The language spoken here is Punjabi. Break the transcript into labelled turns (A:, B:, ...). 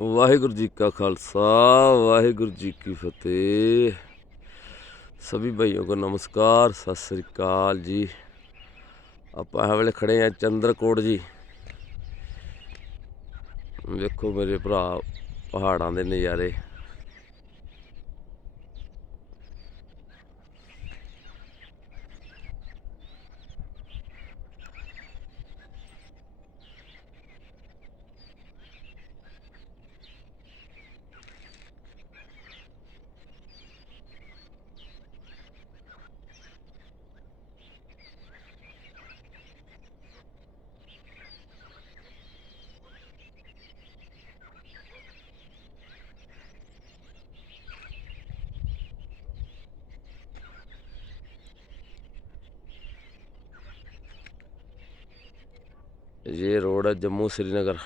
A: ਵਾਹਿਗੁਰੂ ਜੀ ਕਾ ਖਾਲਸਾ, ਵਾਹਿਗੁਰੂ ਜੀ ਕੀ ਫਤਿਹ। ਸਭੀ ਭਾਈयों को ਨਮਸਕਾਰ, ਸਤਿ ਸ੍ਰੀ ਅਕਾਲ ਜੀ। ਆਪਾਂ ਇਹ ਵੇਲੇ ਖੜੇ ਆ ਚੰਦਰਕੋਟ ਜੀ। ਵੇਖੋ ਮੇਰੇ ਭਰਾ ਪਹਾੜਾਂ ਦੇ ਨਜ਼ਾਰੇ। ये रोड है जम्मू श्रीनगर